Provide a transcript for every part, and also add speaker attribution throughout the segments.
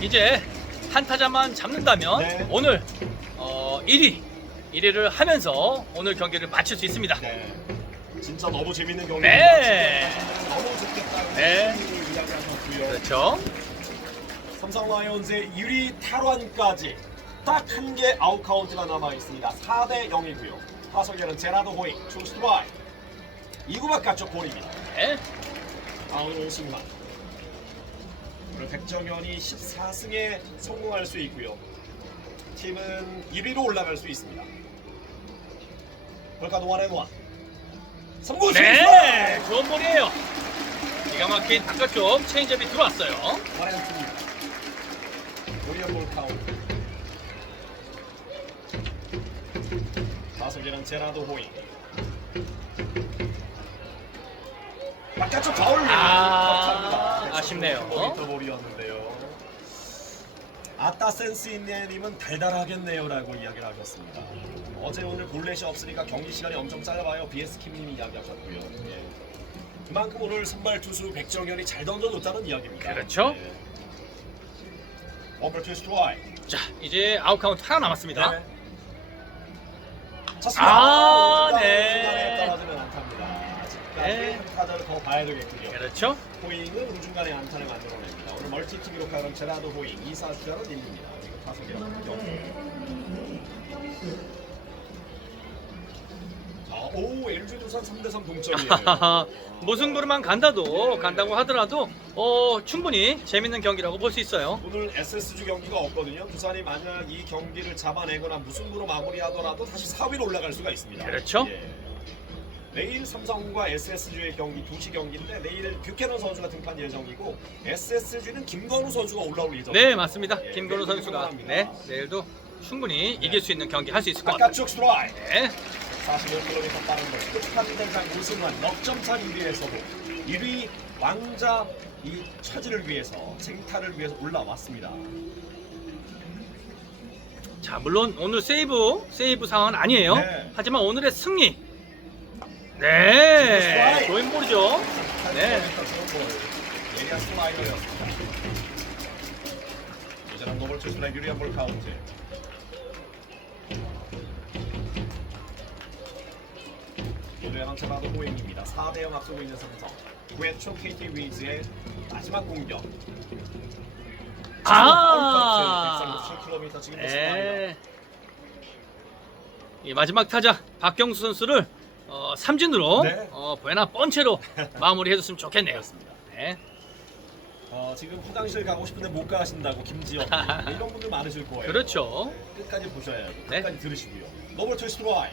Speaker 1: 이제 한 타자만 잡는다면
Speaker 2: 네.
Speaker 1: 오늘 어, 1위 1위를 하면서 오늘 경기를 마칠 수 있습니다.
Speaker 2: 네. 진짜 너무 재밌는 경기입니다.
Speaker 1: 네.
Speaker 2: 진짜 너무 좋겠다는
Speaker 1: 네.
Speaker 2: 심리를 이야기하셨고요.
Speaker 1: 그렇죠.
Speaker 2: 삼성 라이온즈의 1위 탈환까지 딱 한 개 아웃 카운트가 남아 있습니다. 4대 0이고요. 타석에는 제라도 호잉, 투 스트라이크. 2구 바깥쪽 볼입니다.
Speaker 1: 네.
Speaker 2: 아웃 오승만. 오늘 백정현이 14승에 성공할 수 있고요. 팀은 1위로 올라갈 수 있습니다. 볼카 노원. 3구
Speaker 1: 네. 좋은 볼이에요. 기가 막힌 바깥쪽 체인지업이 들어왔어요.
Speaker 2: 와렌트입니다. 오리언 볼 카운트. 다섯개는 제라도 호잉. 바깥쪽 가올
Speaker 1: 아, 아쉽네요.
Speaker 2: 볼이었는데요. 아따 센스 있네 님은 달달하겠네요라고 이야기를 하셨습니다. 어제 오늘 볼넷이 없으니까 경기 시간이 엄청 짧아요. BS 킴 님이 이야기하셨고요. 예. 그만큼 오늘 선발 투수 백정현이 잘 던져줬다는 이야기입니다.
Speaker 1: 그렇죠.
Speaker 2: 예. 원볼 투 스트라이.
Speaker 1: 자, 이제 아웃 카운트 하나 남았습니다.
Speaker 2: 네. 쳤습니다.
Speaker 1: 아,
Speaker 2: 중간에
Speaker 1: 네.
Speaker 2: 떨어지
Speaker 1: 네.
Speaker 2: 한 타자를 더 봐야 되겠군요.
Speaker 1: 그렇죠.
Speaker 2: 호잉은 우중간에 안타를 만들어냅니다. 오늘 멀티팀 기록하는 제라도 호잉 2사 주자는 1입니다. 지금 경기. 자, 오 LG 두산 3대3 동점이에요.
Speaker 1: 무승부로만 간다도 간다고 하더라도 어, 충분히 재밌는 경기라고 볼 수 있어요.
Speaker 2: 오늘 SSG 경기가 없거든요. 두산이 만약 이 경기를 잡아내거나 무승부로 마무리하더라도 다시 4위로 올라갈 수가 있습니다.
Speaker 1: 그렇죠.
Speaker 2: 예. 내일 삼성과 SSG의 경기 2시 경기인데 내일 뷰캐넌 선수가 등판 예정이고 SSG는 김건우 선수가 올라올 예정입니다.
Speaker 1: 네, 맞습니다.
Speaker 2: 예,
Speaker 1: 김건우
Speaker 2: 내일
Speaker 1: 선수가. 네, 내일도 충분히 이길 수 있는 경기 할 수 있을 것 같아요.
Speaker 2: 바깥쪽 스트라이크
Speaker 1: 네.
Speaker 2: 45km 빠른 것 끝판 대장 우승한 넉점 차 1위에서도 1위 왕자 이 차지를 위해서 쟁탈을 위해서 올라왔습니다.
Speaker 1: 자, 물론 오늘 세이브 세이브 상황은 아니에요.
Speaker 2: 네.
Speaker 1: 하지만 오늘의 승리. 네. 조인볼이죠. 네.
Speaker 2: 예리한 스라이더였습니다. 이제는 노벌 투수의 유리한 볼 카운트. 이도현 한차라도 호행입니다. 4대 0 앞서고 있는 삼성. 9회 초 KT 위즈의 마지막 공격.
Speaker 1: 아.
Speaker 2: 137km 지금
Speaker 1: 네. 이 마지막 타자 박경수 선수를 어, 삼진으로
Speaker 2: 네.
Speaker 1: 어, 부에나 뻔체로 마무리해줬으면 좋겠네요. 네.
Speaker 2: 어, 지금 화장실 가고 싶은데 못 가신다고 김지영 뭐 이런 분들 많으실 거예요.
Speaker 1: 그렇죠.
Speaker 2: 네, 끝까지 보셔야 하고
Speaker 1: 네.
Speaker 2: 끝까지 들으시고요. 노블 트위스트 라이.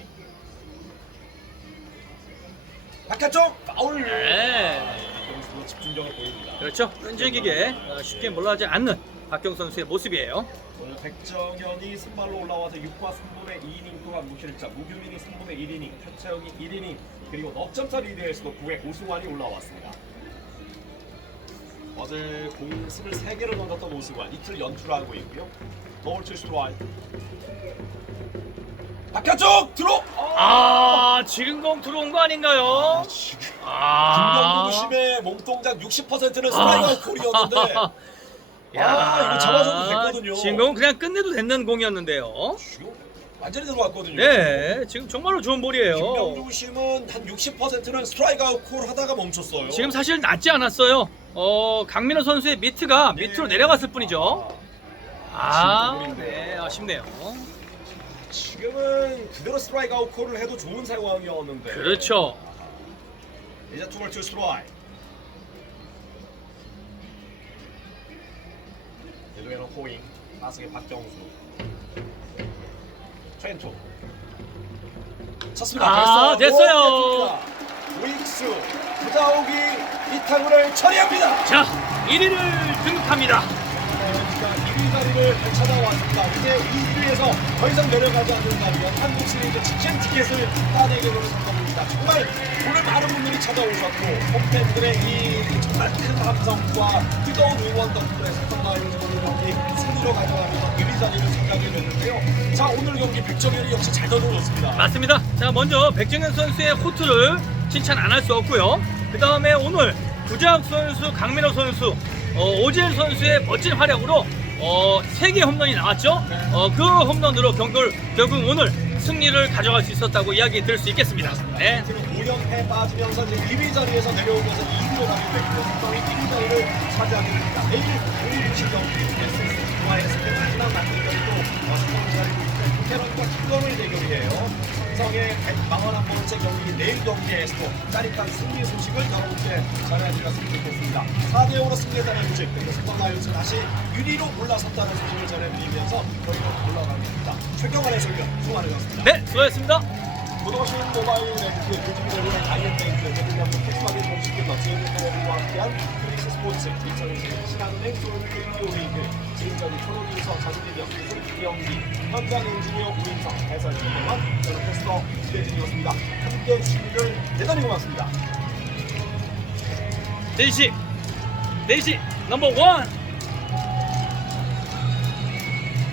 Speaker 2: 바깥쪽 파울.
Speaker 1: 네.
Speaker 2: 박경수 집중력을 보입니다.
Speaker 1: 그렇죠. 끈질기게 어, 쉽게 몰라하지 않는 박경수 선수의 모습이에요.
Speaker 2: 오늘 백정현이 선발로 올라와서 6과 3분의 2이닝 동안 무실점, 무규민이 3분의 1이닝, 표채영이 1이닝, 그리고 넉점차 리드에서도 9회 오승환이 올라왔습니다. 어제 공승을 3개를 던졌던 오승환 이틀 연출하고 있고요. 노블 트위스트 라이. 바깥쪽 들어.
Speaker 1: 아, 지금 공 들어온 거 아닌가요?
Speaker 2: 지금
Speaker 1: 아.
Speaker 2: 김경구 심의 몸동작 60%는 스트라이크 콜이었는데 아, 이거 잡아줘도 됐거든요.
Speaker 1: 지금 그냥 끝내도 되는 공이었는데요.
Speaker 2: 지금 완전히 들어왔거든요.
Speaker 1: 네, 지금 정말로 좋은 볼이에요.
Speaker 2: 김경주 심은 한 60%는 스트라이크 아웃 콜 하다가 멈췄어요.
Speaker 1: 지금 사실 낮지 않았어요. 어, 강민호 선수의 미트가 밑으로 내려갔을 뿐이죠. 아,
Speaker 2: 진짜
Speaker 1: 네, 아쉽네요.
Speaker 2: 지금은 그대로 스트라이크 아웃 콜을 해도 좋은 상황이었는데.
Speaker 1: 그렇죠.
Speaker 2: 이제 투볼 투 스트라이크. 예도에는 호잉, 나승의 박경수, 트렌토. 쳤습니다.
Speaker 1: 아, 됐어요.
Speaker 2: 우익수 부자옥이 이 타구를 처리합니다.
Speaker 1: 자, 1위를 등극합니다.
Speaker 2: 자, 1위 자리를 찾아왔습니다. 이제 이 1위에서 더 이상 내려가지 않는다면 한국 시리즈 직행 티켓을 따내게 되는 상황입니다. 정말 오늘 많은 분들이 찾아오셨고 홈팬들의 이 정말 큰 함성과 뜨거운 응원 덕분에 삼성라이온즈 오늘 경기 승리로 가져가면서 1위 자리를 승리하게 됐는데요. 자 오늘 경기 백정현이 역시 잘 던져줬습니다.
Speaker 1: 맞습니다. 자, 먼저 백정현 선수의 호투를 칭찬 안 할 수 없고요. 그 다음에 오늘 구자욱 선수, 강민호 선수, 어, 오재일 선수의 멋진 활약으로 어, 3개 홈런이 나왔죠.
Speaker 2: 네.
Speaker 1: 어, 그 홈런으로 경기를 결국 오늘 승리를 가져갈 수 있었다고 이야기 들을 수 있겠습니다. 네.
Speaker 2: 지금 5연패 빠지면서 이제 1위 자리에서 내려오면서 2위로 가게 됐고 삼성이 1위 자리를 차지하게 됩니다. 내일 우리 시경 SS 중화에서 마지막 삼성의 141번째 경기 내일 경기에서도 짜릿한 승리 소식을 여러분께 전해드렸으면 좋겠습니다. 4대5로 승리했다는 소식 그리고 삼성 라이온즈 다시 1위로 올라섰다는 소식을 전해드리면서 저희는 올라가겠습니다. 최경환의 소리가 수고하셨습니다.
Speaker 1: 네, 수고하셨습니다.
Speaker 2: 고도신 모바일 렌트, 요즘대로의 다이어트 뱅크, 대통령 텍스마켓 공식기업 제이드토어와 함께한 프리 스 스포츠 2021 신한은행 리그 지금까지 프로듀서 장진 역기술 이영기 현장 엔지니어 우인성 해설 진행원 저는 캐스터 이대진이었습니다. 함께 주시기를 대단히 고맙습니다.
Speaker 1: 4시, 4시, 넘버 원.